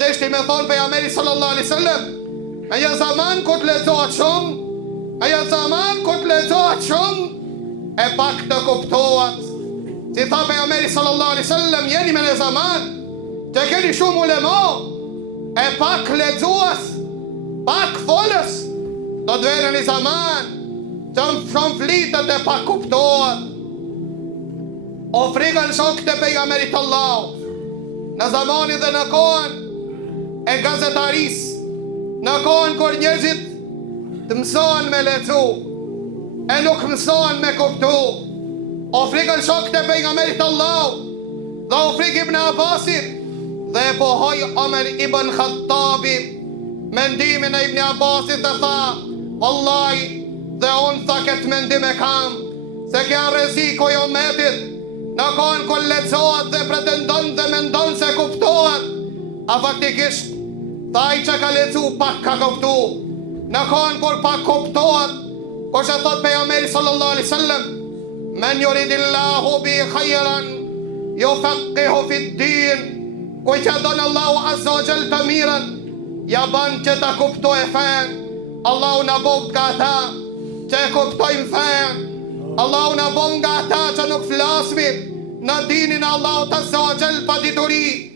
deshti me thonë pejgamberi sallallahu alaihi wasallam, me një zaman kur të lexohet shumë, me një zaman kur të lexohet shumë, e pak të kuptohet. Si tha pejgamberi sallallahu alaihi wasallam, jeni me një zaman që keni shumë ulema, e pak lexues, pak folës, do të vjen një zaman që shumë flitet e pak kuptohet. O frikën shokët e pejgamberit Allah, në zamanin dhe në kohën e gazetaris, në kohën kur njerëzit të mësohen me lexu, e nuk mësohen me kuptu. O frikën shokët e pejgamberit Allah, dhe o frikë Ibn Abbasit, dhe e pohoj Omer ibn Khattabi, mendimin e Ibn Abbasit dhe tha, wallahi, dhe unë tha këtë mendim e kam, se kja rreziku i ummetit, në kohën kur lexohet dhe pretendon dhe mendon se kuptohet, a faktikisht taj që ka lexu pak ka kuptu. Në kohën kur pak kuptohet, kur që thot pejgamberi sallallahu alaihi wasallam, men yuridillahu bi khayran yufaqihu fid din, ku që don Allahu azza wa jall të mirën, ja ban që ta kuptoj fen. Allahu na bob ka ata që e kuptojmë fen. Allahu na bon nga ata që nuk flasmi në dinin Allahu azza wa jall pa dituri.